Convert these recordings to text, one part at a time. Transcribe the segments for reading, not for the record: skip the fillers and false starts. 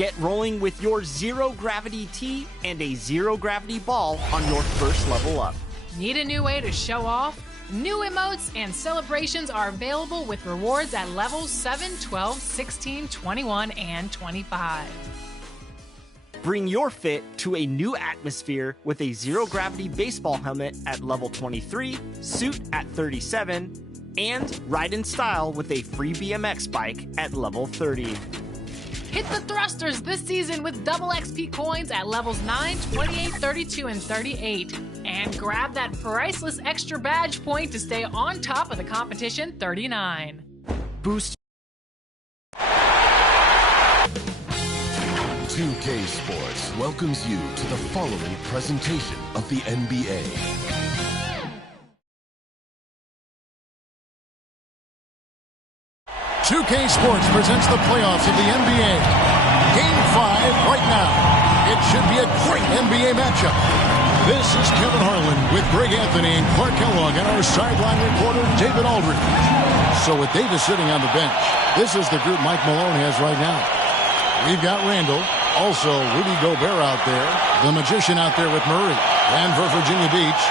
Get rolling with your zero-gravity tee and a zero-gravity ball on your first level up. Need a new way to show off? New emotes and celebrations are available with rewards at levels 7, 12, 16, 21, and 25. Bring your fit to a new atmosphere with a zero-gravity baseball helmet at level 23, suit at 37, and ride in style with a free BMX bike at level 30. Hit the thrusters this season with double XP coins at levels 9, 28, 32, and 38. And grab that priceless extra badge point to stay on top of the competition 39. Boost 2K Sports welcomes you to the following presentation of the NBA. "2K Sports presents the playoffs of the NBA. Game 5 right now. It should be a great NBA matchup. This is Kevin Harlan with Greg Anthony and Clark Kellogg and our sideline reporter David Aldridge. So with Davis sitting on the bench, this is the group Mike Malone has right now. We've got Randall, also Rudy Gobert out there, the Magician out there with Murray. And for Virginia Beach,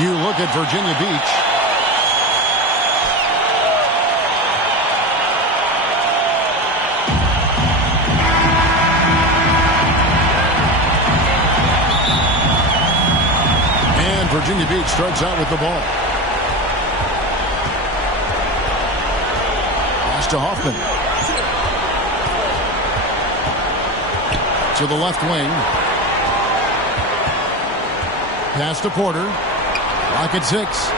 you look at Virginia Beach. Virginia Beach starts out with the ball. Pass to Hoffman. To the left wing. Pass to Porter. Rocket 6.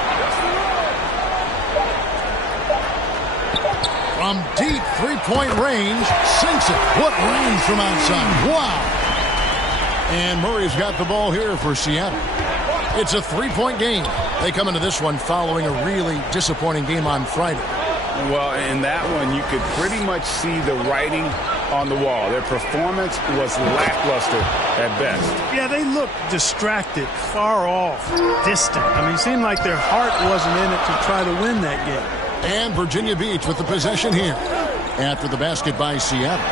From deep three-point range. Sinks it. What range from outside. Wow. And Murray's got the ball here for Seattle. It's a three-point game. They come into this one following a really disappointing game on Friday. Well, in that one, you could pretty much see the writing on the wall. Their performance was lackluster at best. Yeah, they looked distracted, far off, distant. I mean, it seemed like their heart wasn't in it to try to win that game. And Virginia Beach with the possession here after the basket by Seattle.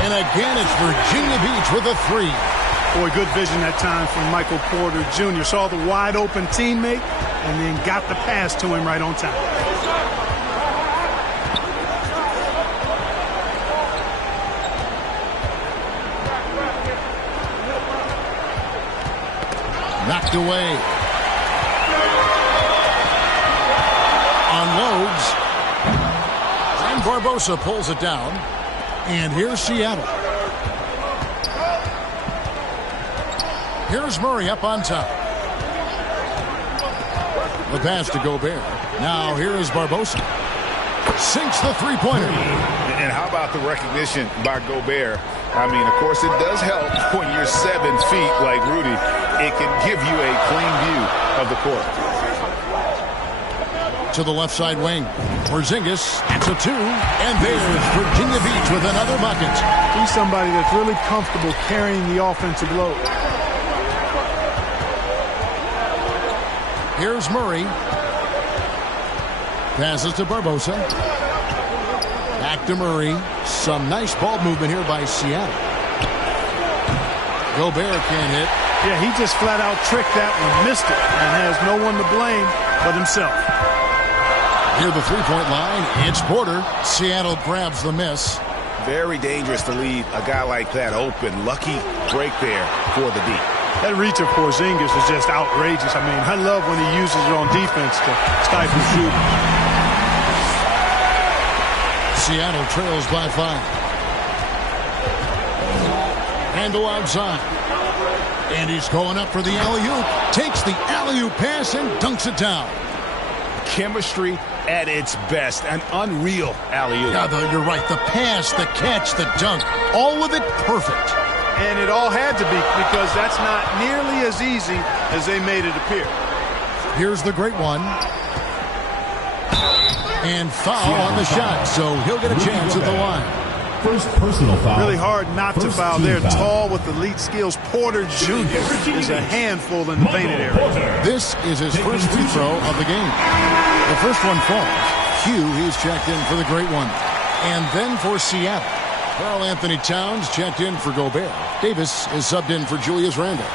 And again, it's Virginia Beach with a three. Boy, good vision that time from Michael Porter Jr. Saw the wide-open teammate and then got the pass to him right on time. Knocked away. Unloads. And Barbosa pulls it down. And here's Seattle. Here's Murray up on top. The pass to Gobert. Now here is Barbosa. Sinks the three-pointer. And how about the recognition by Gobert? I mean, of course, it does help when you're 7 feet like Rudy. It can give you a clean view of the court. To the left side wing. Porzingis. It's a 2. And there's Virginia Beach with another bucket. He's somebody that's really comfortable carrying the offensive load. Here's Murray. Passes to Barbosa. Back to Murray. Some nice ball movement here by Seattle. Gobert can't hit. Yeah, he just flat out tricked that one, missed it, and has no one to blame but himself. Near the three-point line, it's Porter. Seattle grabs the miss. Very dangerous to leave a guy like that open. Lucky break there for the D. That reach of Porzingis is just outrageous. I mean, I love when he uses it on defense to stifle shooting. Seattle trails by 5. Handle outside. And he's going up for the alley-oop. Takes the alley-oop pass and dunks it down. Chemistry at its best. An unreal alley-oop. Yeah, you're right. The pass, the catch, the dunk. All of it perfect. And it all had to be, because that's not nearly as easy as they made it appear. Here's the great one. And foul on the shot, so he'll get a chance at the line. First personal foul. Really hard not to foul there. Tall with elite skills. Porter Jr. is a handful in the painted area. This is his first free throw of the game. The first one falls. Hugh, he's checked in for the great one. And then for Seattle, Karl Anthony Towns checked in for Gobert. Davis is subbed in for Julius Randle.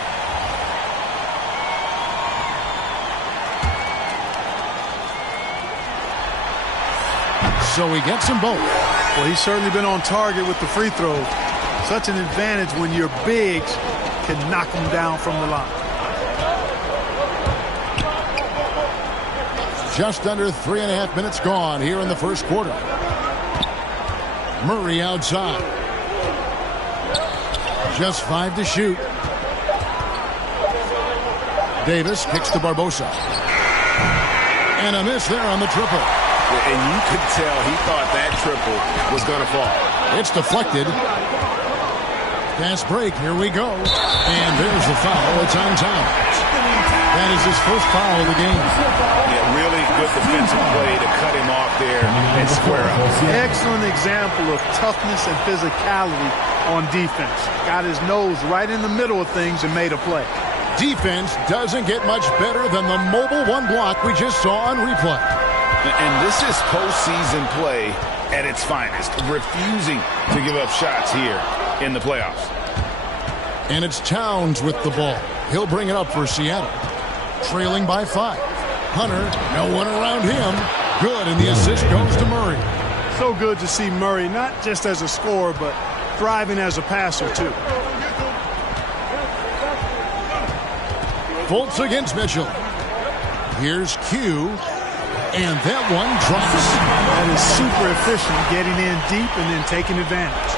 So he gets them both. Well, he's certainly been on target with the free throws. Such an advantage when your bigs can knock them down from the line. Just under 3.5 minutes gone here in the first quarter. Murray outside. Just 5 to shoot. Davis kicks to Barbosa. And a miss there on the triple. And you could tell he thought that triple was going to fall. It's deflected. Fast break. Here we go. And there's the foul. It's on Towns. That is his first foul of the game. Yeah, really good defensive play to cut him off there and square up. Excellent example of toughness and physicality on defense. Got his nose right in the middle of things and made a play. Defense doesn't get much better than the mobile one block we just saw on replay. And this is postseason play at its finest, refusing to give up shots here in the playoffs. And it's Towns with the ball. He'll bring it up for Seattle. Trailing by 5. Hunter, no one around him. Good, and the assist goes to Murray. So good to see Murray, not just as a scorer, but thriving as a passer, too. Fultz against Mitchell. Here's Q. And that one drops. That is super efficient, getting in deep and then taking advantage.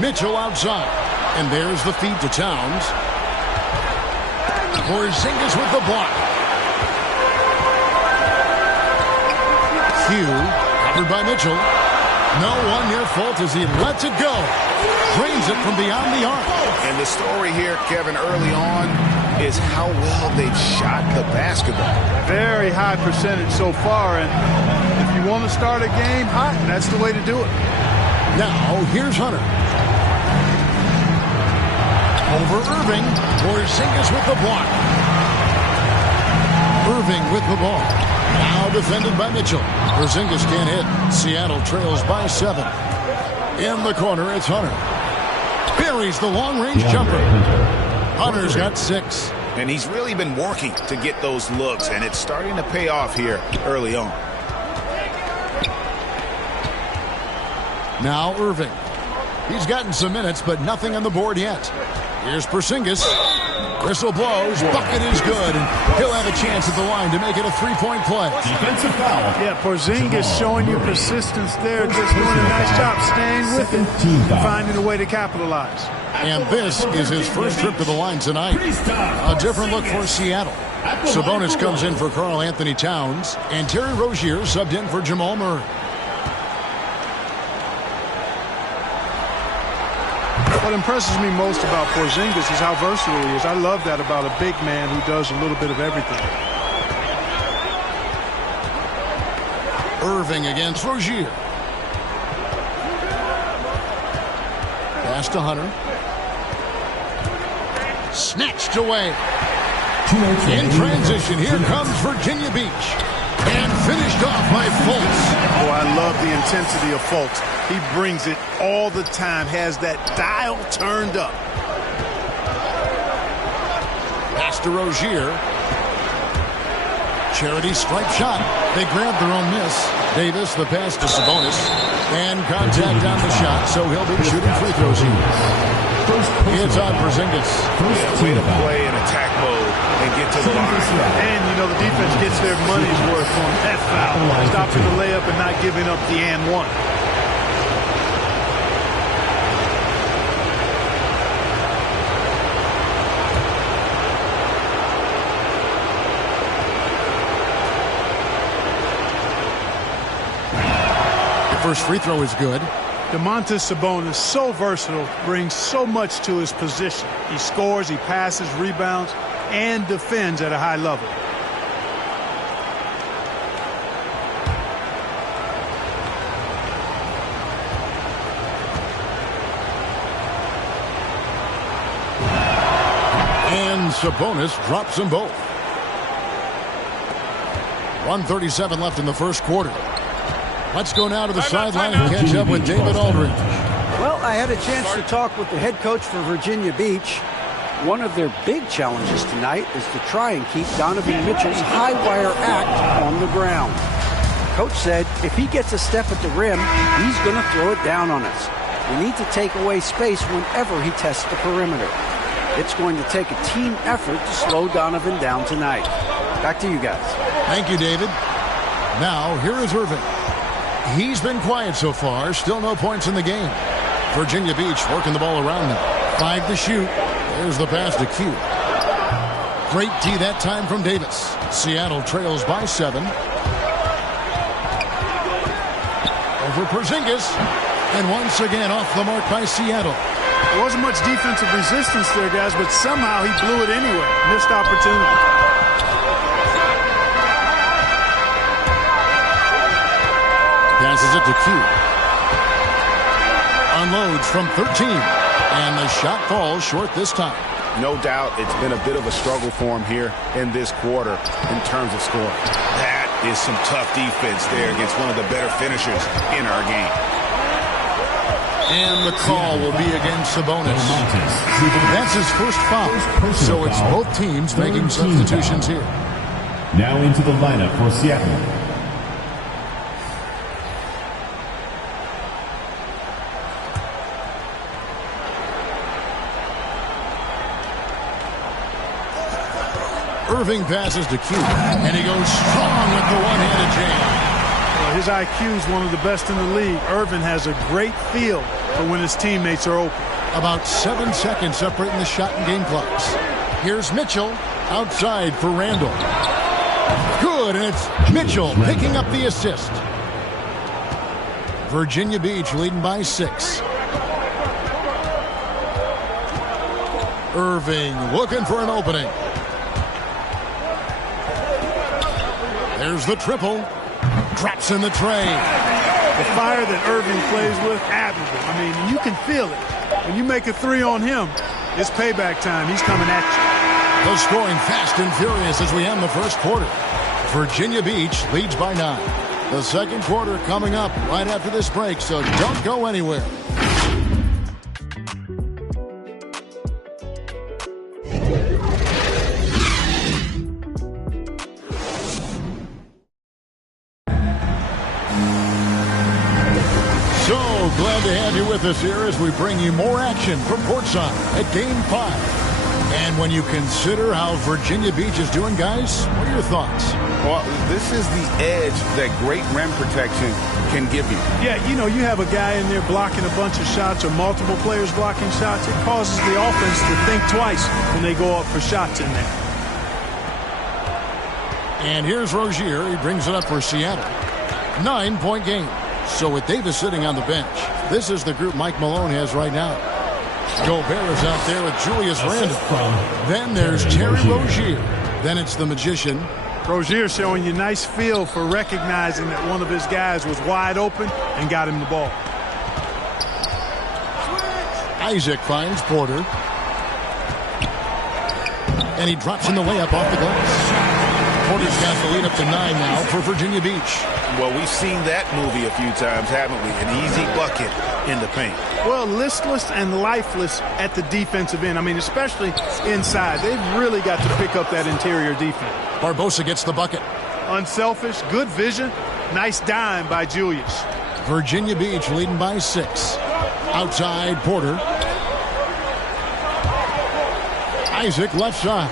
Mitchell outside. And there's the feed to Towns. Porzingis with the block. Q covered by Mitchell. No one near Fultz as he lets it go. Drains it from beyond the arc. And the story here, Kevin, early on is how well they've shot the basketball. Very high percentage so far, and if you want to start a game hot, that's the way to do it. Now, here's Hunter. Over Irving. Porzingis with the block. Irving with the ball. Now defended by Mitchell. Porzingis can't hit. Seattle trails by 7. In the corner, it's Hunter. Buries the long-range jumper. Hunter's got 6. And he's really been working to get those looks, and it's starting to pay off here early on. Now Irving. He's gotten some minutes, but nothing on the board yet. Here's Porzingis. Whistle blows. Bucket is good, and he'll have a chance at the line to make it a 3-point play. Defensive foul. Yeah, Porzingis showing you persistence there, just doing a nice job staying with it, finding a way to capitalize. And this is his first trip to the line tonight. A different look for Seattle. Sabonis comes in for Karl Anthony Towns, and Terry Rozier subbed in for Jamal Murray. What impresses me most about Porzingis is how versatile he is. I love that about a big man who does a little bit of everything. Irving against Rozier. Pass to Hunter. Snatched away. In transition, here comes Virginia Beach. And finished off by Fultz. Oh, I love the intensity of Fultz. He brings it all the time, has that dial turned up. Pass to Rozier. Charity stripe shot. They grabbed their own miss. Davis, the pass to Sabonis. And contact on the shot, so he'll be shooting free throws here. It's on Porzingis. Yeah, way to play in attack mode and get to the line. And, you know, the defense gets their money's worth on that foul. Stopping the layup and not giving up the and one. First free throw is good. Domantas Sabonis, so versatile, brings so much to his position. He scores, he passes, rebounds, and defends at a high level. And Sabonis drops them both. 1:37 left in the first quarter. Let's go now to the sideline and catch up with David Aldridge. Well, I had a chance to talk with the head coach for Virginia Beach. One of their big challenges tonight is to try and keep Donovan Mitchell's high wire act on the ground. Coach said if he gets a step at the rim, he's going to throw it down on us. We need to take away space whenever he tests the perimeter. It's going to take a team effort to slow Donovan down tonight. Back to you guys. Thank you, David. Now, here is Irving. He's been quiet so far. Still no points in the game. Virginia Beach working the ball around them. 5 to shoot. There's the pass to Q. Great D that time from Davis. Seattle trails by 7. Over Porzingis. And once again off the mark by Seattle. There wasn't much defensive resistance there, guys, but somehow he blew it anyway. Missed opportunity. Passes it to Q. Unloads from 13. And the shot falls short this time. No doubt it's been a bit of a struggle for him here in this quarter in terms of scoring. That is some tough defense there against one of the better finishers in our game. And the call will be against Sabonis. That's his first foul. So it's both teams making substitutions here. Now into the lineup for Seattle. Irving passes to Q, and he goes strong with the one-handed jam. Well, his IQ is one of the best in the league. Irving has a great feel for when his teammates are open. About 7 seconds separating the shot and game clocks. Here's Mitchell outside for Randall. Good, and it's Mitchell picking up the assist. Virginia Beach leading by 6. Irving looking for an opening. There's the triple. Drops in the tray. The fire that Irving plays with, admirable. I mean, you can feel it. When you make a 3 on him, it's payback time. He's coming at you. The scoring fast and furious as we end the first quarter. Virginia Beach leads by 9. The second quarter coming up right after this break, so don't go anywhere. Glad to have you with us here as we bring you more action from courtside at Game 5. And when you consider how Virginia Beach is doing, guys, what are your thoughts? Well, this is the edge that great rim protection can give you. Yeah, you know, you have a guy in there blocking a bunch of shots or multiple players blocking shots. It causes the offense to think twice when they go up for shots in there. And here's Rozier. He brings it up for Seattle. 9-point game. So with Davis sitting on the bench, this is the group Mike Malone has right now. Gobert is out there with Julius Randle. Then there's Terry Rozier. Then it's the Magician. Rozier showing you nice feel for recognizing that one of his guys was wide open and got him the ball. Isaac finds Porter. And he drops in the layup off the glass. Porter's got the lead up to 9 now for Virginia Beach. Well, we've seen that movie a few times, haven't we? An easy bucket in the paint. Well, listless and lifeless at the defensive end. I mean, especially inside. They've really got to pick up that interior defense. Barbosa gets the bucket. Unselfish, good vision. Nice dime by Julius. Virginia Beach leading by 6. Outside, Porter. Isaac left side.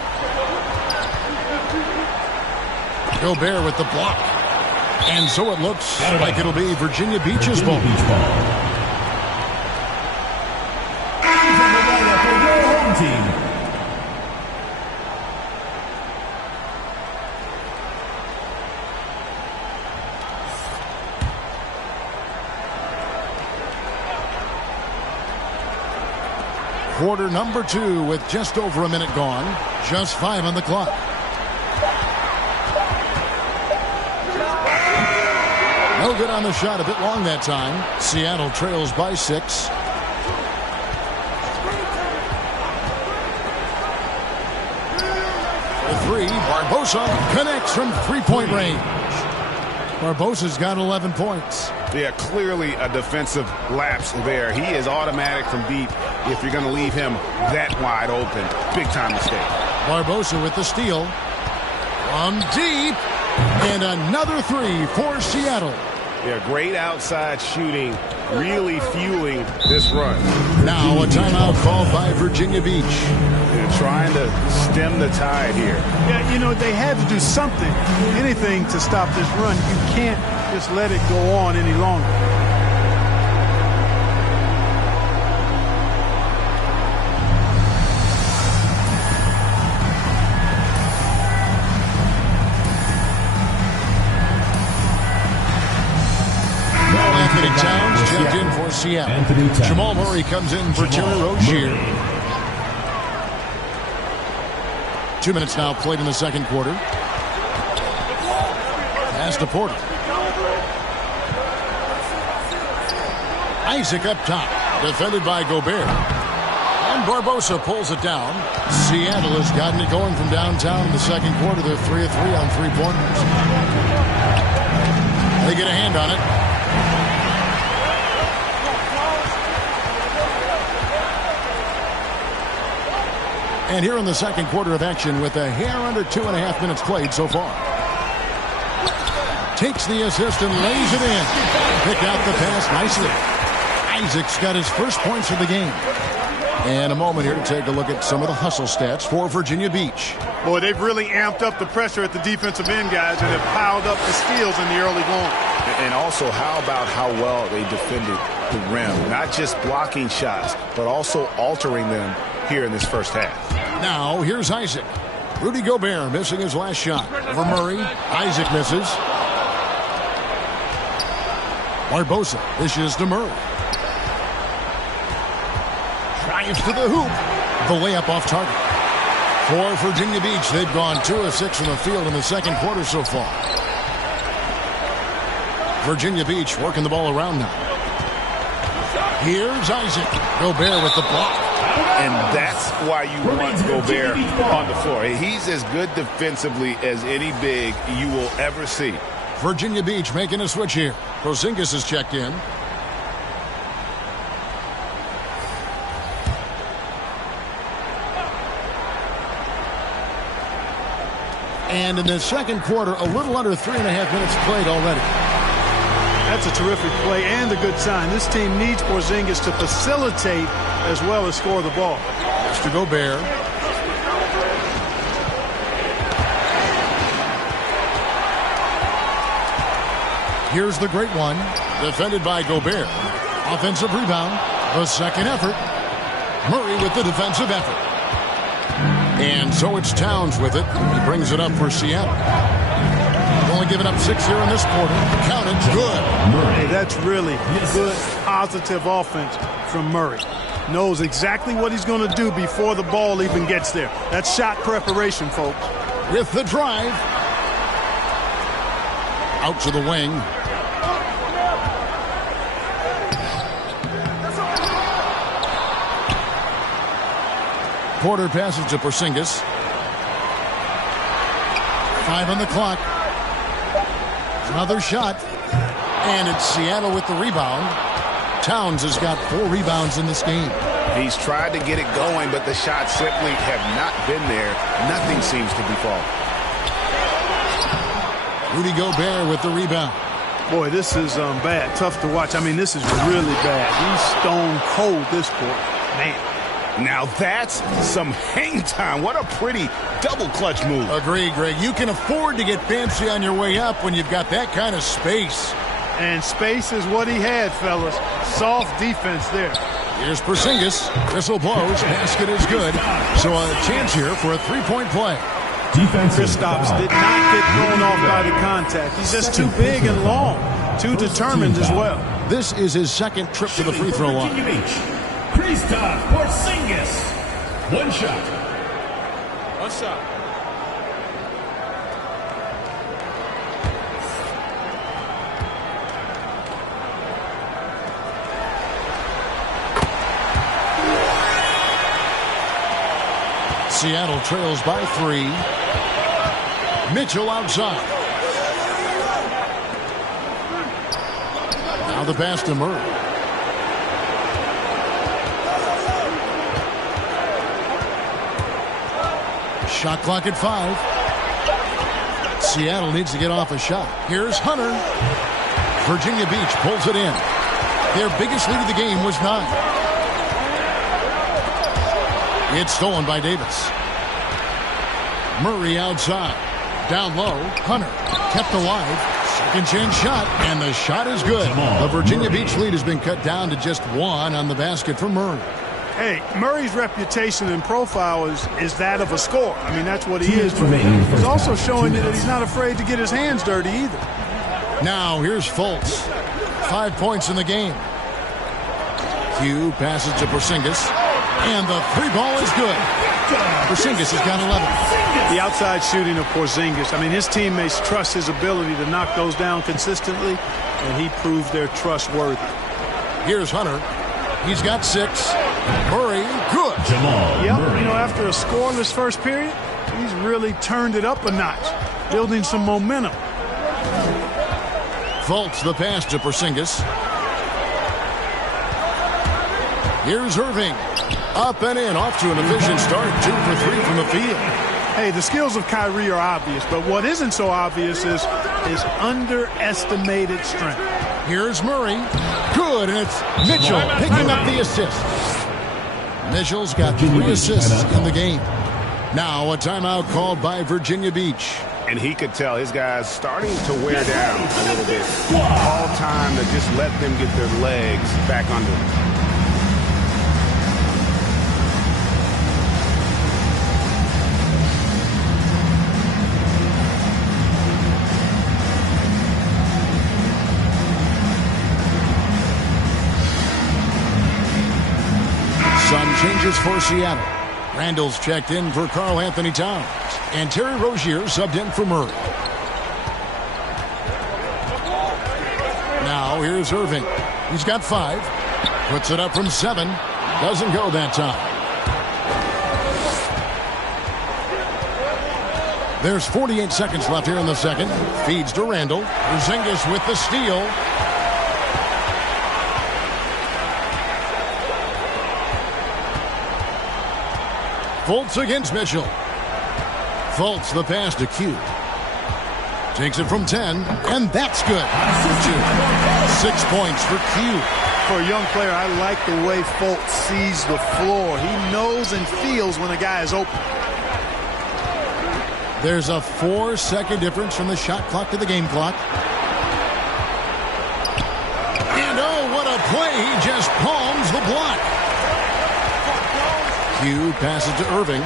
Gobert with the block. And so it looks like it'll be Virginia Beach's ball. Quarter number 2 with just over a minute gone. Just 5 on the clock. No good on the shot, a bit long that time. Seattle trails by 6. The 3, Barbosa connects from 3-point range. Barbosa's got 11 points. Yeah, clearly a defensive lapse there. He is automatic from deep if you're going to leave him that wide open. Big time mistake. Barbosa with the steal. From deep. And another three for Seattle. Yeah, great outside shooting, really fueling this run. Now a timeout called by Virginia Beach. They're trying to stem the tide here. Yeah, you know, they had to do something, anything to stop this run. You can't just let it go on any longer. Anthony Towns checked in for Seattle. Jamal Murray comes in for Terry Rozier. 2 minutes now played in the second quarter. Pass to Porter. Isaac up top. Defended by Gobert. And Barbosa pulls it down. Seattle has gotten it going from downtown in the second quarter. They're 3 of 3 on three-pointers. They get a hand on it. And here in the second quarter of action with a hair under 2.5 minutes played so far. Takes the assist and lays it in. Picked out the pass nicely. Isaac's got his first points of the game. And a moment here to take a look at some of the hustle stats for Virginia Beach. Boy, they've really amped up the pressure at the defensive end, guys, and have piled up the steals in the early going. And also, how about how well they defended the rim? Not just blocking shots, but also altering them here in this first half. Now, here's Isaac. Rudy Gobert missing his last shot. Over Murray. Isaac misses. Barbosa dishes to Murray. Drives to the hoop. The layup off target. For Virginia Beach, they've gone 2 of 6 from the field in the second quarter so far. Virginia Beach working the ball around now. Here's Isaac. Gobert with the block. And that's why you want Gobert on the floor. He's as good defensively as any big you will ever see. Virginia Beach making a switch here. Porzingis is checked in. And in the second quarter, a little under 3.5 minutes played already. That's a terrific play and a good sign. This team needs Porzingis to facilitate as well as score the ball. Mr. Gobert. Here's the great one. Defended by Gobert. Offensive rebound. The second effort. Murray with the defensive effort. And so it's Towns with it. He brings it up for Seattle. Only giving up 6 here in this quarter. Counted. Good. Hey, that's really good, positive offense from Murray. Knows exactly what he's going to do before the ball even gets there. That's shot preparation, folks. With the drive. Out to the wing. Porter passes to Porzingis. 5 on the clock. Another shot. And it's Seattle with the rebound. Towns has got 4 rebounds in this game. He's tried to get it going, but the shots simply have not been there. Nothing seems to be falling. Rudy Gobert with the rebound. Boy, this is bad. Tough to watch. I mean, this is really bad. He's stone cold this quarter. Man. Now that's some hang time. What a pretty double clutch move. Agreed, Greg. You can afford to get fancy on your way up when you've got that kind of space. And space is what he had, fellas. Soft defense there. Here's Porzingis. Whistle blows. Basket is good. So a chance here for a three-point play. Kristaps did not get thrown off by the contact. He's just too big and long. Too determined as well. This is his second trip to the free throw line. Kristaps Porzingis. One shot. One shot. Seattle trails by 3. Mitchell outside. the pass to Murray. Shot clock at 5. Seattle needs to get off a shot. Here's Hunter. Virginia Beach pulls it in. Their biggest lead of the game was 9. It's stolen by Davis. Murray outside. Down low. Hunter kept alive. Second chance shot, and the shot is good. The Virginia Beach lead has been cut down to just 1 on the basket for Murray. Hey, Murray's reputation and profile is that of a scorer. I mean, that's what he is. But he's also showing that he's not afraid to get his hands dirty either. Now here's Fultz. 5 points in the game. Hugh passes to Porzingis, and the 3 ball is good. Porzingis has got 11. The outside shooting of Porzingis. I mean, his teammates trust his ability to knock those down consistently, and he proved they're trustworthy. Here's Hunter. He's got 6. Murray, good. Yep, you know, after a scoreless first period, he's really turned it up a notch, building some momentum. Fultz the pass to Porzingis. Here's Irving. Up and in, off to an efficient start. 2 for 3 from the field. Hey, the skills of Kyrie are obvious, but what isn't so obvious is his underestimated strength. Here's Murray. Good, and it's Mitchell picking up the assist. Mitchell's got 3 assists in the game. Now a timeout called by Virginia Beach. And he could tell his guys starting to wear down a little bit. All time to just let them get their legs back under them. Some changes for Seattle. Randall's checked in for Karl Anthony Towns. And Terry Rozier subbed in for Murray. Now here's Irving. He's got 5. Puts it up from 7. Doesn't go that time. There's 48 seconds left here in the second. Feeds to Randall. Porzingis with the steal. Fultz against Mitchell. Fultz the pass to Q. Takes it from 10, and that's good. 6 points for Q. For a young player, I like the way Fultz sees the floor. He knows and feels when a guy is open. There's a 4-second difference from the shot clock to the game clock. And oh, what a play. He just palms the block. Q passes to Irving.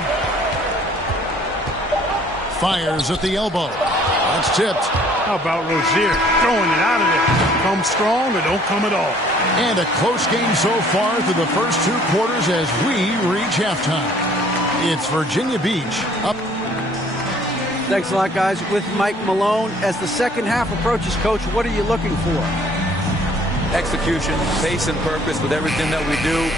Fires at the elbow. That's tipped. How about Rozier throwing it out of there? Come strong or don't come at all. And a close game so far through the first 2 quarters as we reach halftime. It's Virginia Beach up. Thanks a lot, guys. With Mike Malone, as the second half approaches, Coach, what are you looking for? Execution, pace and purpose with everything that we do,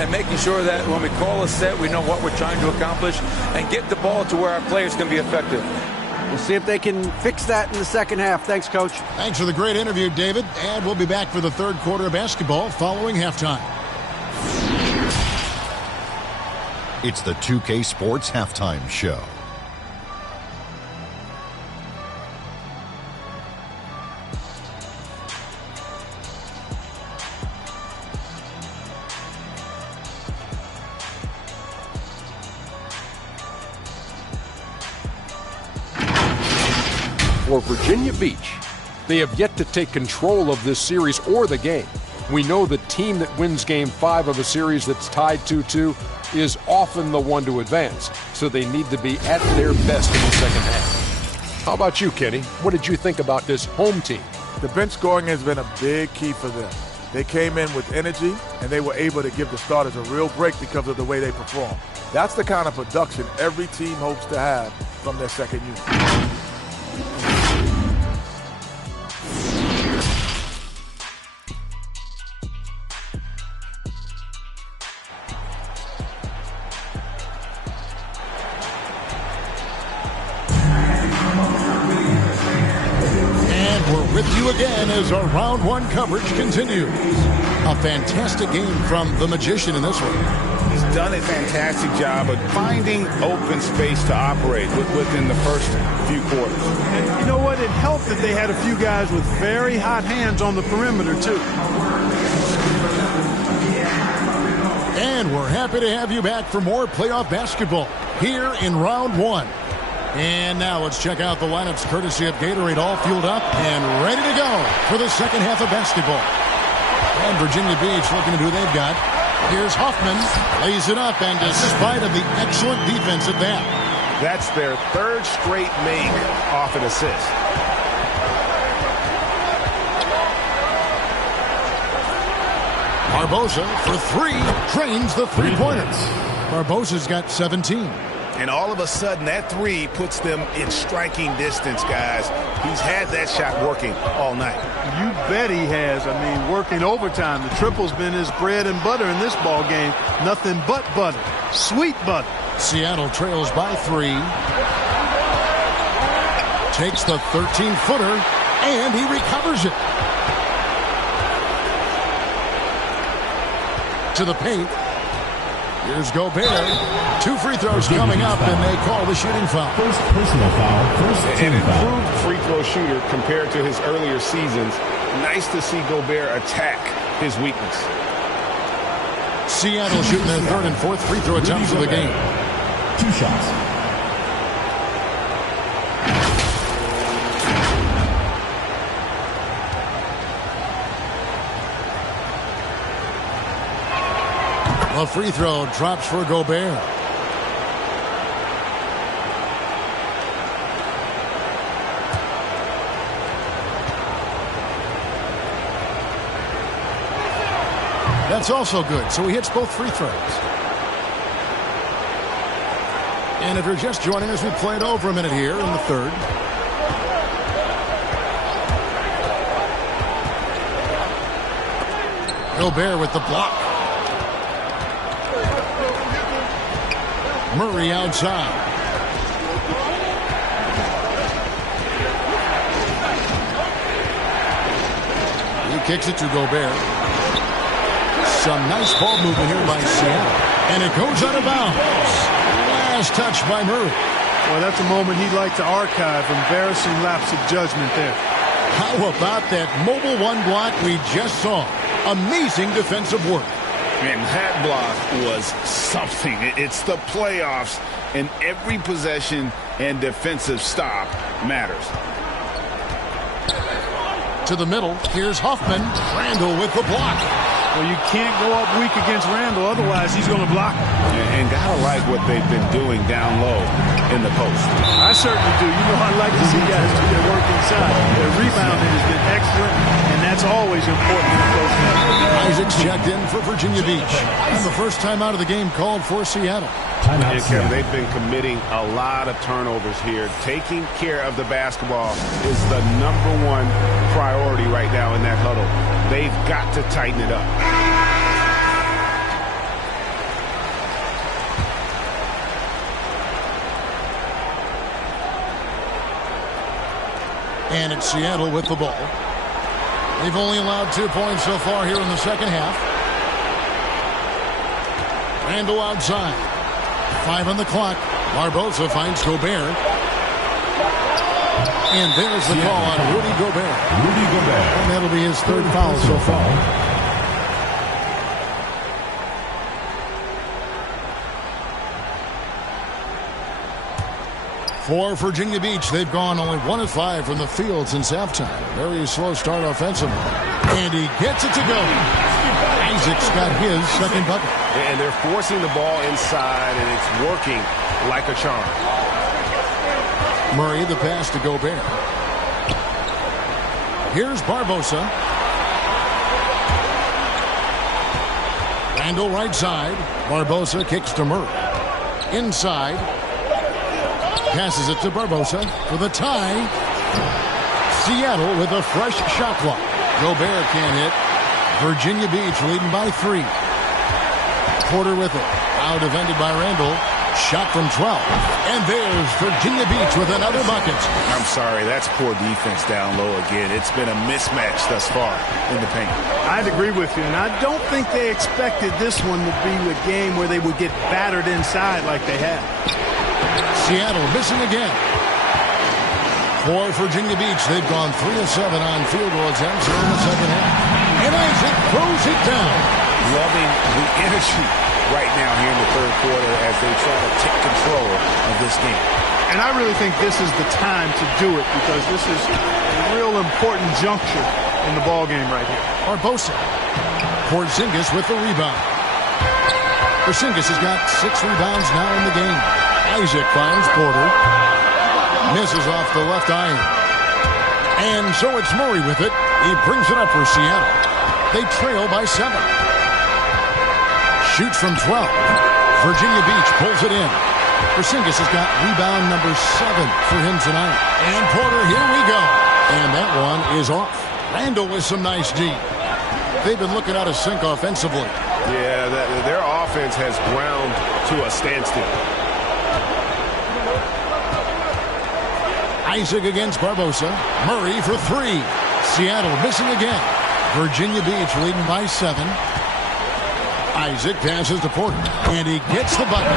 and making sure that when we call a set, we know what we're trying to accomplish and get the ball to where our players can be effective. We'll see if they can fix that in the second half. Thanks, Coach. Thanks for the great interview, David. And we'll be back for the third quarter of basketball following halftime. It's the 2K Sports Halftime Show. For Virginia Beach, they have yet to take control of this series or the game. We know the team that wins Game 5 of a series that's tied 2-2 is often the one to advance, so they need to be at their best in the second half. How about you, Kenny? What did you think about this home team? The bench scoring has been a big key for them. They came in with energy, and they were able to give the starters a real break because of the way they perform. That's the kind of production every team hopes to have from their second unit. with you again as our round one coverage continues. A fantastic game from the Magician in this one. He's done a fantastic job of finding open space to operate within the first few quarters. And you know what? It helped that they had a few guys with very hot hands on the perimeter, too. And we're happy to have you back for more playoff basketball here in round one. And now let's check out the lineups courtesy of Gatorade, all fueled up and ready to go for the second half of basketball. And Virginia Beach looking at who they've got. Here's Huffman, lays it up, and despite of the excellent defense at that. That's their third straight make off an assist. Barbosa for three, drains the three-pointers. Barbosa's got 17. And all of a sudden, that three puts them in striking distance, guys. He's had that shot working all night. You bet he has. I mean, working overtime. The triple's been his bread and butter in this ball game. Nothing but butter. Sweet butter. Seattle trails by 3. Takes the 13-footer, and he recovers it. To the paint. Here's Gobert. 2 free throws coming up, and they call the shooting foul. First personal foul. First An team foul. improved free throw shooter compared to his earlier seasons. Nice to see Gobert attack his weakness. Seattle shooting their third and fourth free throw attempts of the game. 2 shots. A free throw drops for Gobert. That's also good, so he hits both free throws. And if you're just joining us, we played over a minute here in the third. Gobert with the block. Murray outside. He kicks it to Gobert. Some nice ball movement here by Seattle. And it goes out of bounds. Last touch by Murray. Well, that's a moment he'd like to archive. Embarrassing lapse of judgment there. How about that mobile one block we just saw? Amazing defensive work. And that block was something. It's the playoffs, and every possession and defensive stop matters. To the middle, here's Huffman. Randall with the block. Well, you can't go up weak against Randall, otherwise he's going to block. And gotta like what they've been doing down low in the post. I certainly do. You know, I like to see guys do their work inside. Their rebounding has been excellent, and that's always important in a close game. Isaac's checked in for Virginia Beach. And the first time out of the game called for Seattle. Yeah, Kevin, they've been committing a lot of turnovers here. Taking care of the basketball is the #1 priority right now in that huddle. They've got to tighten it up. And it's Seattle with the ball. They've only allowed 2 points so far here in the second half. Randall outside. 5 on the clock. Barbosa finds Gobert. And there's the call on Rudy Gobert. Rudy Gobert. And that'll be his third foul so far. For Virginia Beach, they've gone only 1 of 5 from the field since halftime. Very slow start offensively. And he gets it to go. Isaac's got his second bucket. And they're forcing the ball inside, and it's working like a charm. Murray, the pass to Gobert. Here's Barbosa. Randall right side. Barbosa kicks to Murray. Inside. Passes it to Barbosa for the tie. Seattle with a fresh shot clock. Gobert can't hit. Virginia Beach leading by 3. Porter with it. Now defended by Randall. Shot from 12. And there's Virginia Beach with another bucket. I'm sorry, that's poor defense down low again. It's been a mismatch thus far in the paint. I'd agree with you, and I don't think they expected this one to be a game where they would get battered inside like they have. Seattle missing again. For Virginia Beach, they've gone 3 of 7 on field goal attempts in the second half. And Isaac throws it down. Loving the energy right now here in the third quarter as they try to take control of this game. And I really think this is the time to do it because this is a real important juncture in the ballgame right here. Barbosa. Porzingis with the rebound. Porzingis has got 6 rebounds now in the game. Isaac finds Porter. Misses off the left iron. And so it's Murray with it. He brings it up for Seattle. They trail by 7. Shoots from 12. Virginia Beach pulls it in. Porzingis has got rebound number 7 for him tonight. And Porter, here we go. And that one is off. Randall with some nice D. They've been looking out of sync offensively. Yeah, their offense has ground to a standstill. Isaac against Barbosa. Murray for 3. Seattle missing again. Virginia Beach leading by 7. Isaac passes to Porter, and he gets the bucket.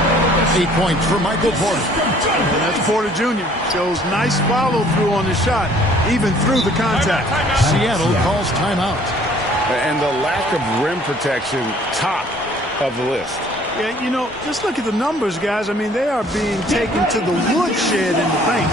8 points for Michael Porter. And that's Porter Jr. Shows nice follow-through on the shot, even through the contact. Seattle calls timeout. And the lack of rim protection, top of the list. Yeah, you know, just look at the numbers, guys. I mean, they are being taken to the woodshed in the paint.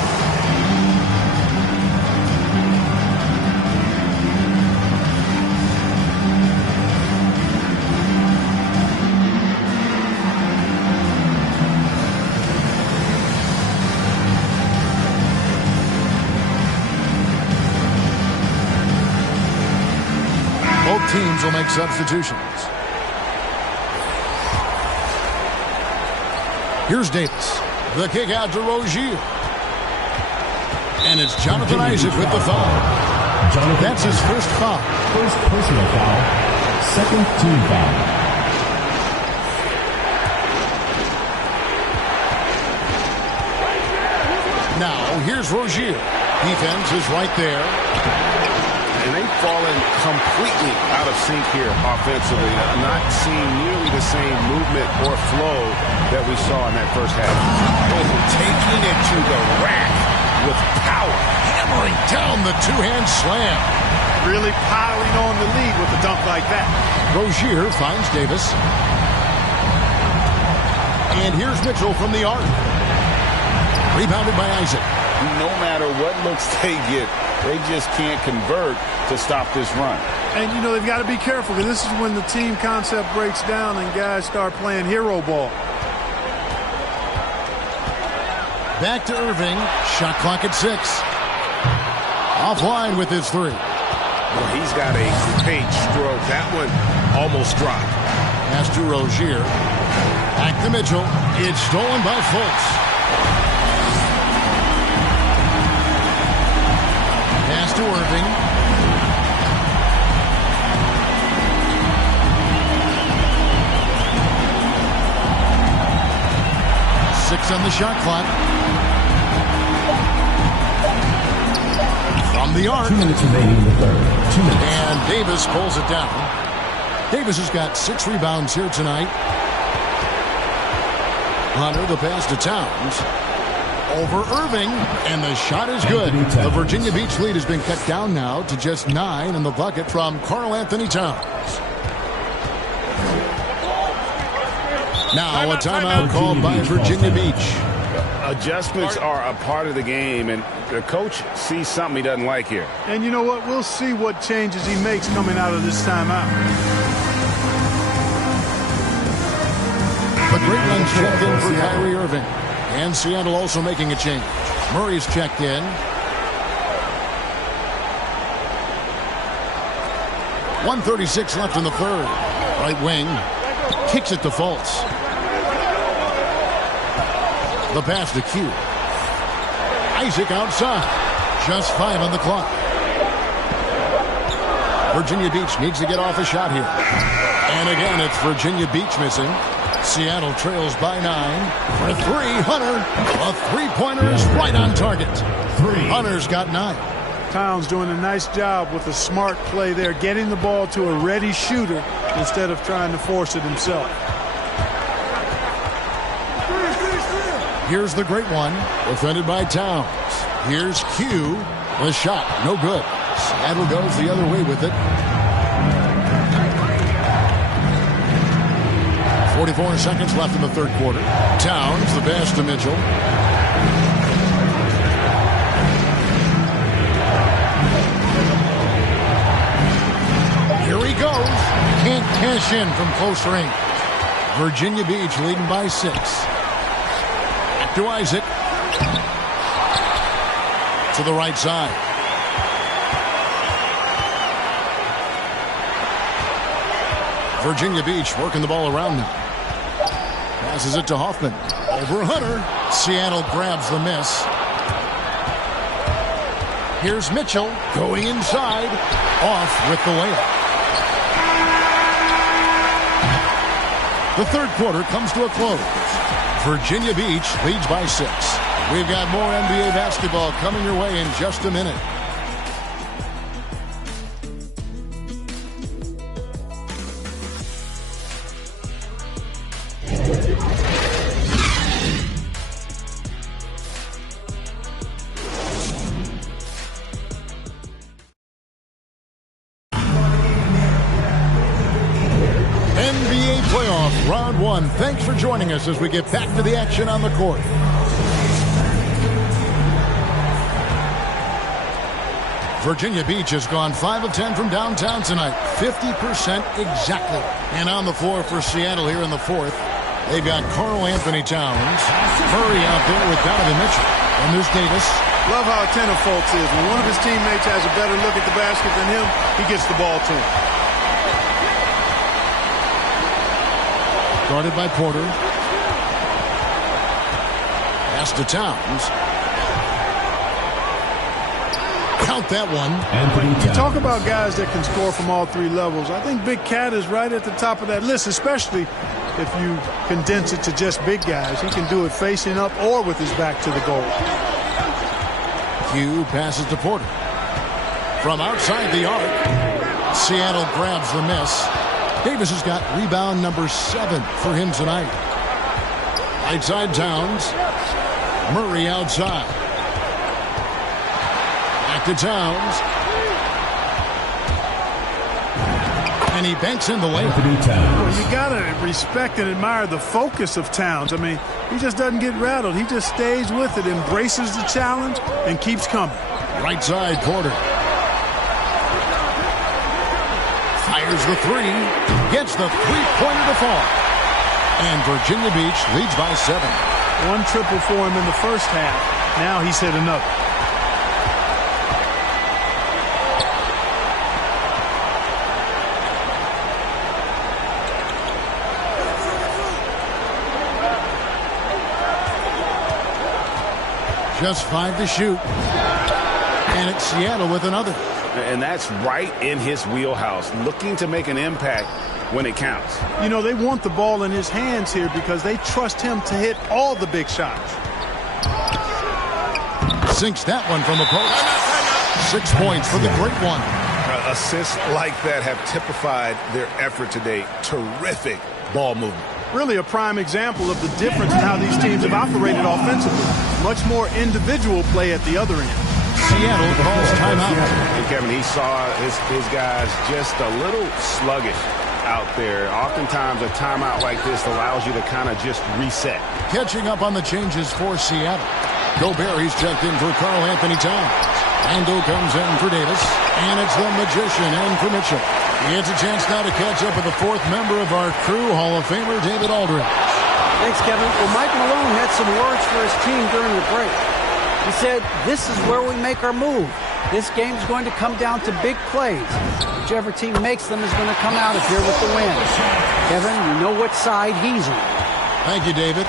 Both teams will make substitutions. Here's Davis. The kick out to Rozier. And it's Jonathan Isaac with the foul. That's his first foul. First personal foul. Second team foul. Now, here's Rozier. Defense is right there. And they've fallen completely out of sync here offensively. Not seeing nearly the same movement or flow that we saw in that first half. Taking it to the rack with power. Hammering down the two-hand slam. Really piling on the lead with a dunk like that. Rozier finds Davis. And here's Mitchell from the arc. Rebounded by Isaac. No matter what looks they get, they just can't convert to stop this run. And, you know, they've got to be careful because this is when the team concept breaks down and guys start playing hero ball. Back to Irving. Shot clock at 6. Offline with his 3. Well, he's got a great stroke. That one almost dropped. Pass to Rozier. Back to Mitchell. It's stolen by Fultz. Pass to Irving. Six on the shot clock. From the arc. 2 minutes remaining in the third. 2 minutes. And Davis pulls it down. Davis has got 6 rebounds here tonight. Hunter the pass to Towns. Over Irving, and the shot is good. The Virginia Beach lead has been cut down now to just 9 in the bucket from Karl Anthony Towns. Now a timeout called by Virginia Beach. Adjustments are a part of the game, and the coach sees something he doesn't like here. And you know what? We'll see what changes he makes coming out of this timeout. The great one's checked in for Kyrie Irving. And Seattle also making a change. Murray's checked in. 1:36 left in the third. Right wing. Kicks it to Fultz. The pass to Q. Isaac outside. Just 5 on the clock. Virginia Beach needs to get off a shot here. And again, it's Virginia Beach missing. Seattle trails by 9. For 3, Hunter. A three-pointer is right on target. Hunter's got 9. Towns doing a nice job with a smart play there, getting the ball to a ready shooter instead of trying to force it himself. Here's the great one, defended by Towns. Here's Q. The shot, no good. Seattle goes the other way with it. 44 seconds left in the third quarter. Towns, the pass to Mitchell. Here he goes. Can't cash in from close range. Virginia Beach leading by 6. Back to Isaac. To the right side. Virginia Beach working the ball around now. Passes it to Hoffman. Over Hunter. Seattle grabs the miss. Here's Mitchell going inside. Off with the layup. The third quarter comes to a close. Virginia Beach leads by 6. We've got more NBA basketball coming your way in just a minute. NBA playoff round 1. Thanks for joining us as we get back to the action on the court. Virginia Beach has gone 5 of 10 from downtown tonight. 50% exactly. And on the floor for Seattle here in the fourth, they've got Karl Anthony Towns. Murray out there with Donovan Mitchell. And there's Davis. Love how attentive Fultz is. When one of his teammates has a better look at the basket than him, he gets the ball to him. Guarded by Porter. Pass to Towns. Count that one. You talk about guys that can score from all 3 levels. I think Big Cat is right at the top of that list, especially if you condense it to just big guys. He can do it facing up or with his back to the goal. Q passes to Porter. From outside the arc, Seattle grabs the miss. Davis has got rebound number 7 for him tonight. Right side Towns. Murray outside. Back to Towns. And he banks in the layup. Well, you got to respect and admire the focus of Towns. I mean, he just doesn't get rattled. He just stays with it, embraces the challenge, and keeps coming. Right side, Porter. Fires the 3. Gets the three-pointer to fall. And Virginia Beach leads by 7. 1 triple for him in the first half. Now he's hit another. Just 5 to shoot. And it's Seattle with another. And that's right in his wheelhouse, looking to make an impact when it counts. You know, they want the ball in his hands here because they trust him to hit all the big shots. Sinks that one from the post. 6 points for the great one. Assists like that have typified their effort today. Terrific ball movement. Really a prime example of the difference in how these teams have operated offensively. Much more individual play at the other end. Seattle calls timeout. And Kevin, he saw his guys just a little sluggish out there. Oftentimes a timeout like this allows you to kind of just reset. Catching up on the changes for Seattle. Gobert, he's checked in for Karl Anthony Towns. Ando comes in for Davis. And it's the Magician in for Mitchell. He gets a chance now to catch up with the 4th member of our crew, Hall of Famer David Aldridge. Thanks, Kevin. Well, Mike Malone had some words for his team during the break. He said, this is where we make our move. This game's going to come down to big plays. Whichever team makes them is going to come out of here with the win. Kevin, you know what side he's on. Thank you, David.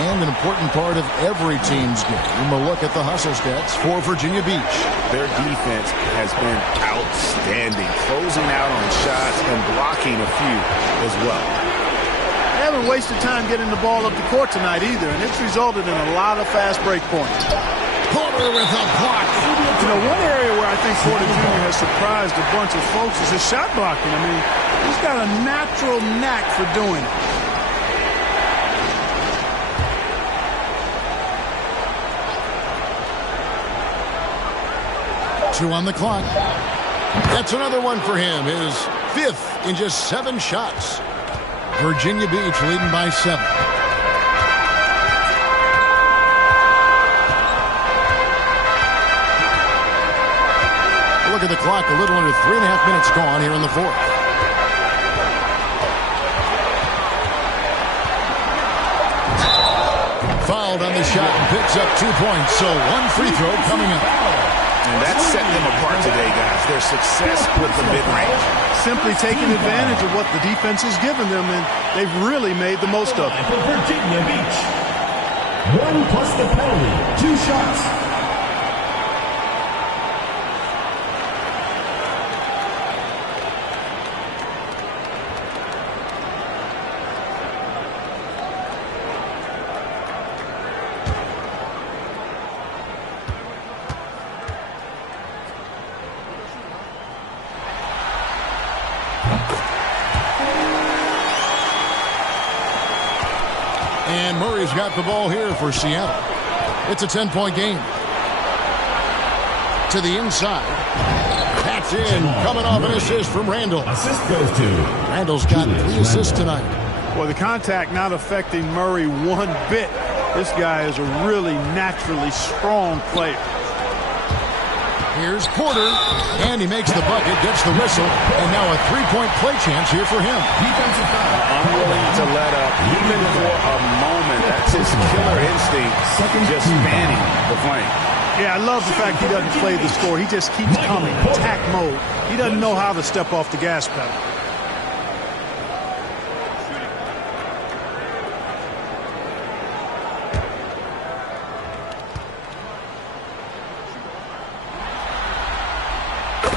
And an important part of every team's game, a look at the hustle stats for Virginia Beach. Their defense has been outstanding, closing out on shots and blocking a few as well. haven't wasted time getting the ball up the court tonight either, and it's resulted in a lot of fast break points. Porter with a block. You know, one area where I think Porter Jr. has surprised a bunch of folks is his shot blocking. I mean, he's got a natural knack for doing it. 2 on the clock. That's another one for him. His 5th in just 7 shots. Virginia Beach leading by 7. Look at the clock. A little under 3.5 minutes gone here in the 4th. Fouled on the shot and picks up 2 points. So 1 free throw coming up. And that's set them apart today, guys. Their success with the mid-range. Simply taking advantage of what the defense has given them, and they've really made the most of it. For Virginia Beach, 1 plus the penalty, 2 shots. And Murray's got the ball here for Seattle. It's a 10-point game. To the inside. That's in. Coming off an assist from Randall. Assist goes to. Randall's got 3 assists tonight. Well, the contact not affecting Murray one bit. This guy is a really naturally strong player. Here's Porter, and he makes the bucket, gets the whistle, and now a 3-point play chance here for him. Defensive foul. Unwilling to let up, even for a moment. That's his killer instinct, just fanning the flame. Yeah, I love the fact he doesn't play the score. He just keeps coming, attack mode. He doesn't know how to step off the gas pedal.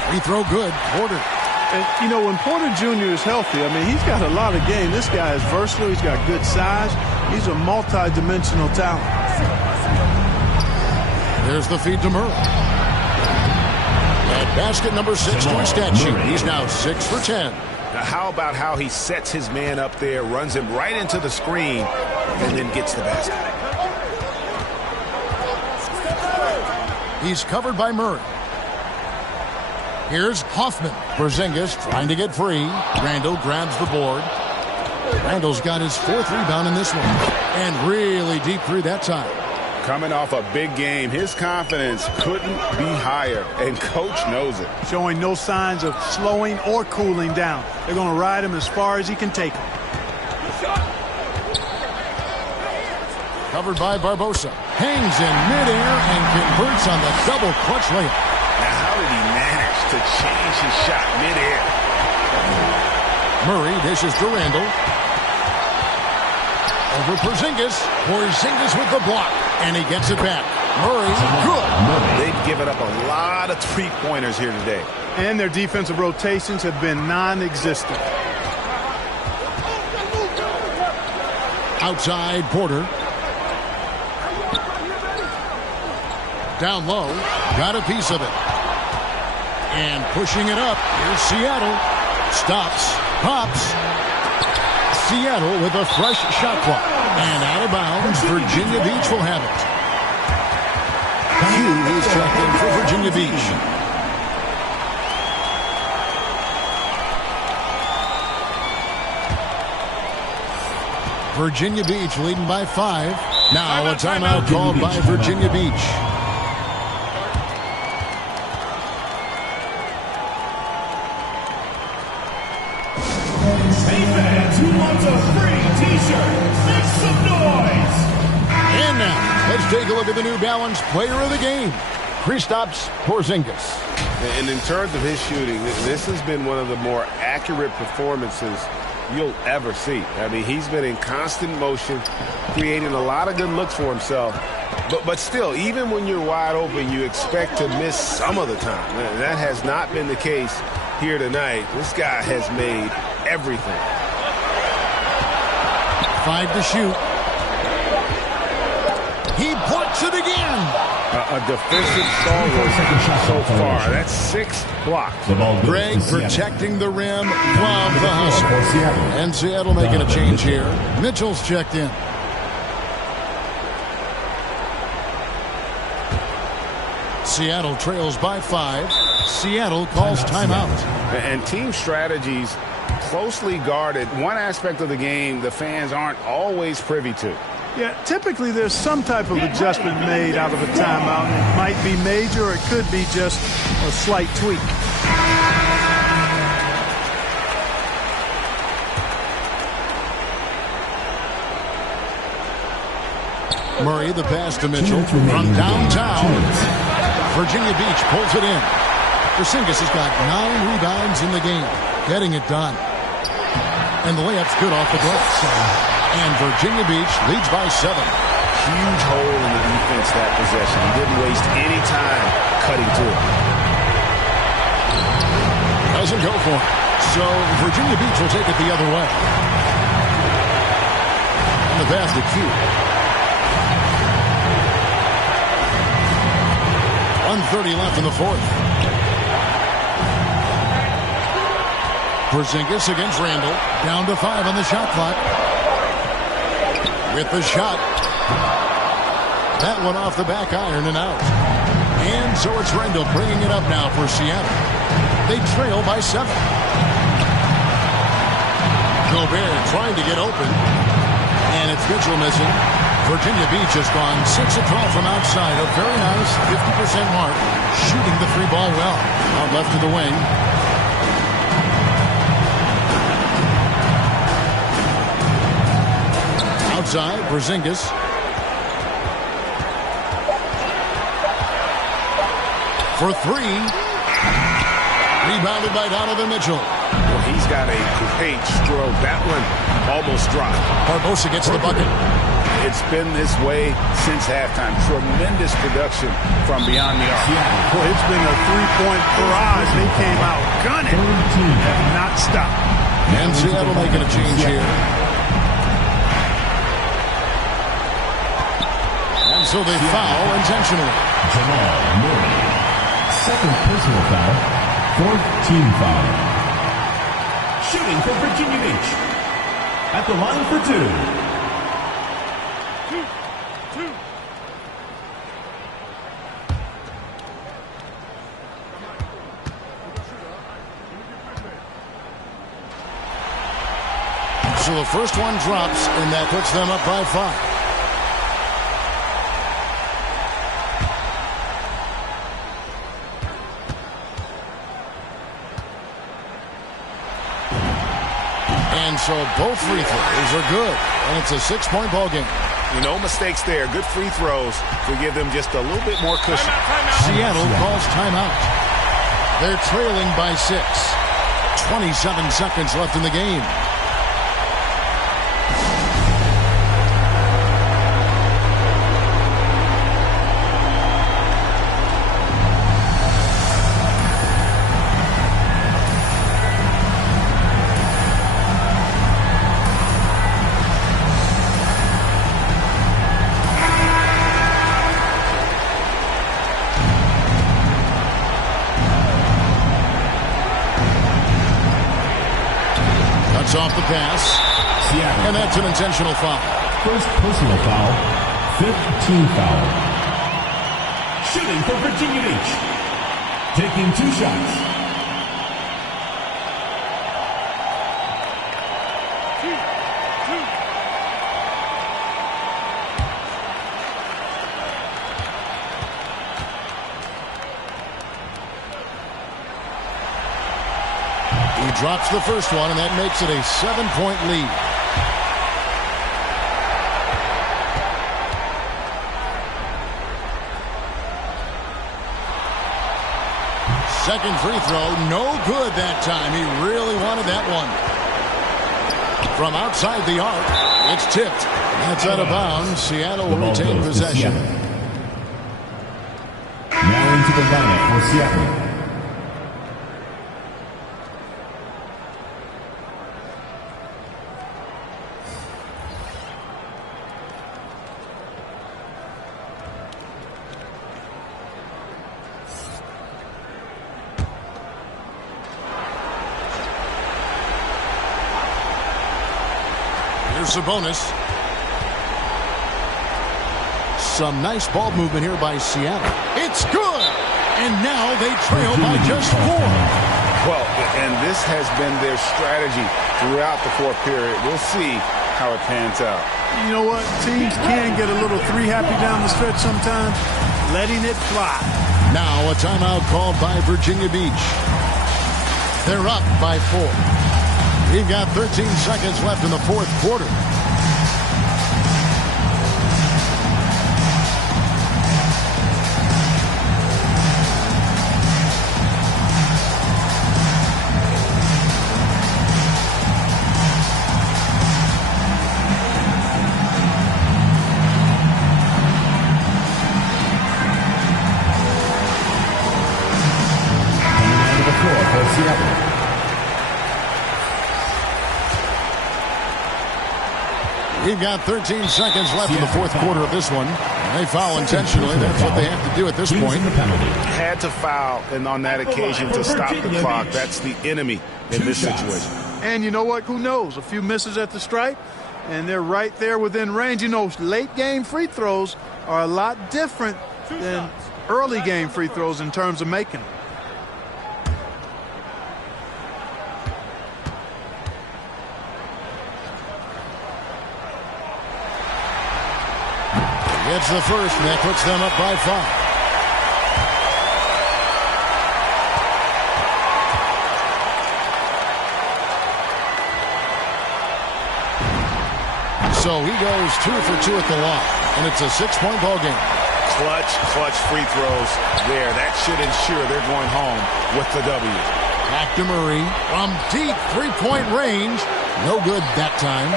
Free throw good. Porter. And, you know, when Porter Jr. is healthy, I mean, he's got a lot of game. This guy is versatile. He's got good size. He's a multi-dimensional talent. There's the feed to Murray. At basket number 6 to his stat sheet. He's now 6 for 10. Now, how about how he sets his man up there, runs him right into the screen, and then gets the basket. He's covered by Murray. Here's Hoffman. Porzingis trying to get free. Randall grabs the board. Randall's got his 4th rebound in this one. And really deep three that time. Coming off a big game, his confidence couldn't be higher, and coach knows it. Showing no signs of slowing or cooling down. They're going to ride him as far as he can take him. Covered by Barbosa. Hangs in midair and converts on the double clutch layup. Now, how did he manage to change his shot midair? Murray dishes to Randall. Over Porzingis. Porzingis with the block. And he gets it back. Murray, good. They've given up a lot of three-pointers here today. And their defensive rotations have been non-existent. Outside, Porter. Down low. Got a piece of it. And pushing it up. Here's Seattle. Stops. Pops. Seattle with a fresh shot clock. And out of bounds, Virginia Beach will have it. Hugh is checked in for Virginia Beach. Virginia Beach leading by 5. Now a timeout called by Virginia Beach. Hey fans, who wants a free t-shirt? Make some noise! And now, let's take a look at the New Balance player of the game, Kristaps Porzingis. And in terms of his shooting, this has been one of the more accurate performances you'll ever see. I mean, he's been in constant motion, creating a lot of good looks for himself. But still, even when you're wide open, you expect to miss some of the time. That has not been the case here tonight. This guy has made everything. 5 to shoot. He blocks it again. A defensive stalwart so far. That's 6 blocks. Greg protecting the rim from the hustle. And Seattle making a change here. Mitchell's checked in. Seattle trails by 5. Seattle calls timeout. And team strategies closely guarded. One aspect of the game the fans aren't always privy to. Yeah, typically there's some type of adjustment made out of a timeout. It might be major, or it could be just a slight tweak. Murray, the pass to Mitchell from downtown. Virginia Beach pulls it in. Porzingis has got 9 rebounds in the game, getting it done. And the layup's good off the glass. And Virginia Beach leads by 7. Huge hole in the defense that possession. He didn't waste any time cutting to it. Doesn't go for it. So Virginia Beach will take it the other way. And the pass to Q. 1:30 left in the 4th. Porzingis against Randall. Down to 5 on the shot clock. With the shot. That one off the back iron and out. And so it's Randall bringing it up now for Seattle. They trail by 7. Gobert trying to get open. And it's Mitchell missing. Virginia Beach has gone 6 of 12 from outside. A very nice 50% mark. Shooting the 3-ball well. Out left to the wing. Outside, Porzingis. For 3. Rebounded by Donovan Mitchell. Well, he's got a great stroke. That one almost dropped. Barbosa gets the bucket. It's been this way since halftime. Tremendous production from beyond the arc. Well, it's been a 3-point barrage. They came out gunning. Have not stopped. And Seattle making a change here. And so they foul intentionally. Jamal Murray. Second personal foul. 4th team foul. Shooting for Virginia Beach. At the line for 2. So the first one drops, and that puts them up by 5. And so both free throws are good, and it's a 6-point ball game. No mistakes there. Good free throws to give them just a little bit more cushion. Seattle calls timeout. They're trailing by 6. 27 seconds left in the game. Off the pass. Seattle. And that's an intentional foul. First personal foul. 5th team foul. Shooting for Virginia Beach. Taking 2 shots. Drops the first one, and that makes it a 7-point lead. Second free throw, no good that time. He really wanted that one. From outside the arc, it's tipped. That's out of bounds. Seattle will retain possession. Now into the lineup for Seattle. Here's Sabonis. Some nice ball movement here by Seattle. It's good! And now they trail by just 4. Well, and this has been their strategy throughout the fourth period. We'll see how it pans out. You know what? Teams can get a little three-happy down the stretch sometimes, letting it fly. Now a timeout called by Virginia Beach. They're up by 4. We've got 13 seconds left in the fourth quarter. We've got 13 seconds left in the fourth quarter of this one. They foul intentionally. That's what they have to do at this point. Had to foul, and on that occasion to stop the clock. That's the enemy in this situation. And you know what? Who knows? A few misses at the stripe, and they're right there within range. You know, late game free throws are a lot different than early game free throws in terms of making them. It's the first, and that puts them up by 5. So he goes 2 for 2 at the line, and it's a 6-point ball game. Clutch free throws there. That should ensure they're going home with the W. Back to Murray from deep 3-point range. No good that time.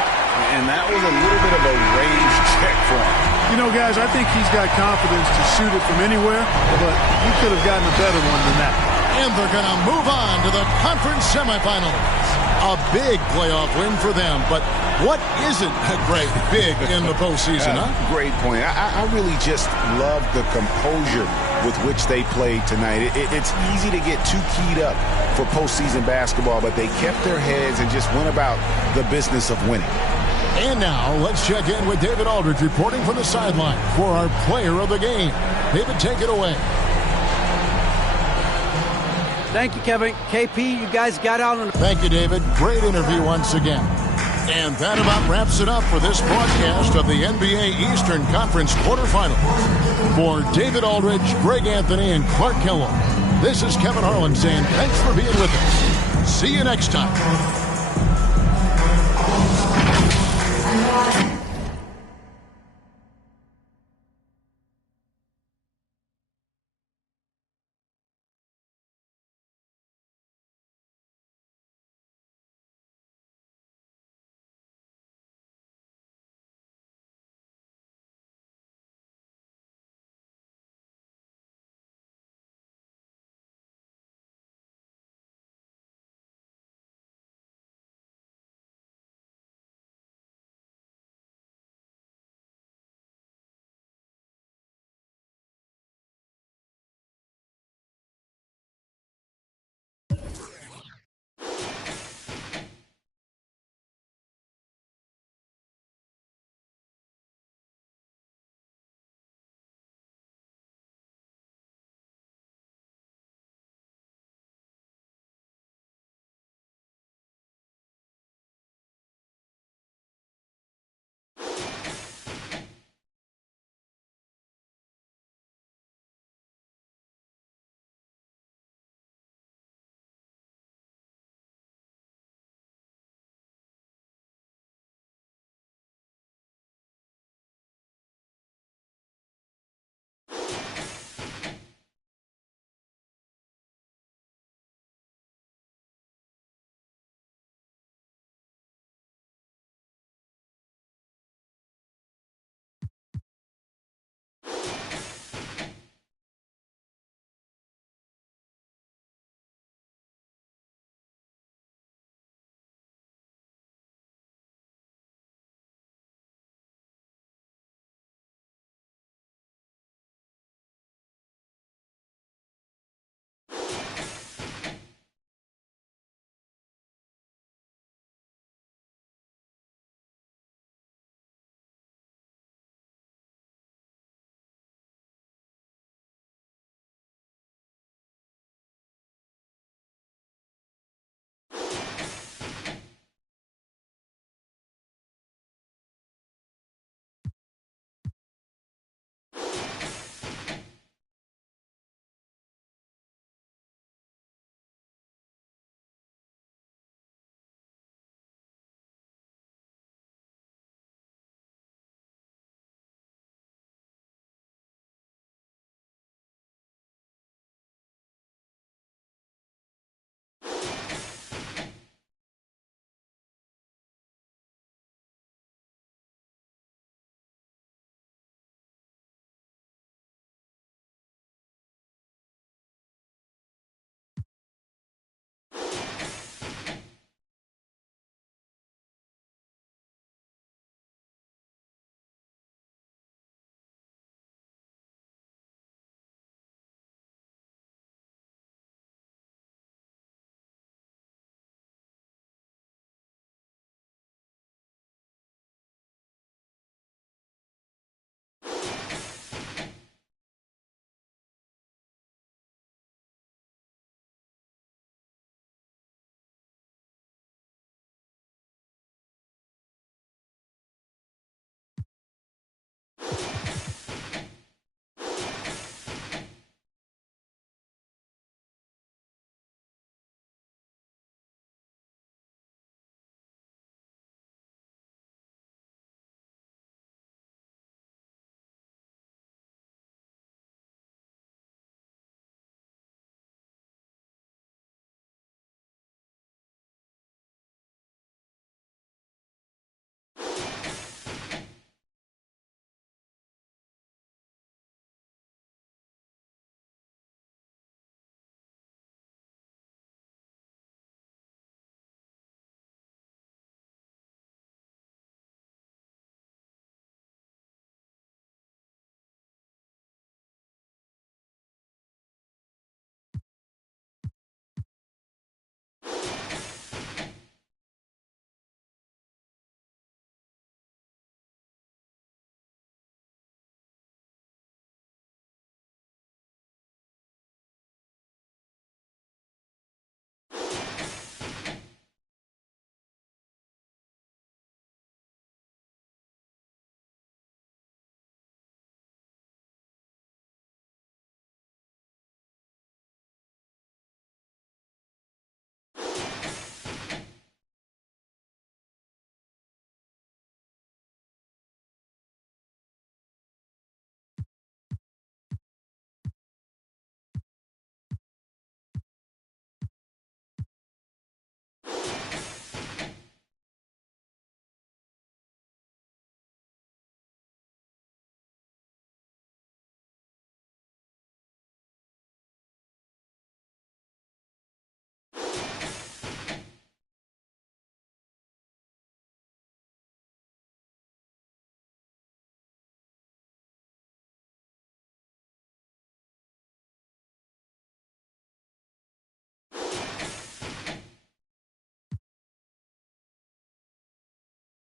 And that was a little bit of a range check for him. You know, guys, I think he's got confidence to shoot it from anywhere, but he could have gotten a better one than that. And they're going to move on to the conference semifinals. A big playoff win for them, but what isn't a great big in the postseason, huh? Great point. I really just love the composure with which they played tonight. It's easy to get too keyed up for postseason basketball, but they kept their heads and just went about the business of winning. And now, let's check in with David Aldridge reporting from the sideline for our player of the game. David, take it away. Thank you, Kevin. KP, you guys got out on... Thank you, David. Great interview once again. And that about wraps it up for this broadcast of the NBA Eastern Conference quarterfinals. For David Aldridge, Greg Anthony, and Clark Kellogg, this is Kevin Harlan saying thanks for being with us. See you next time.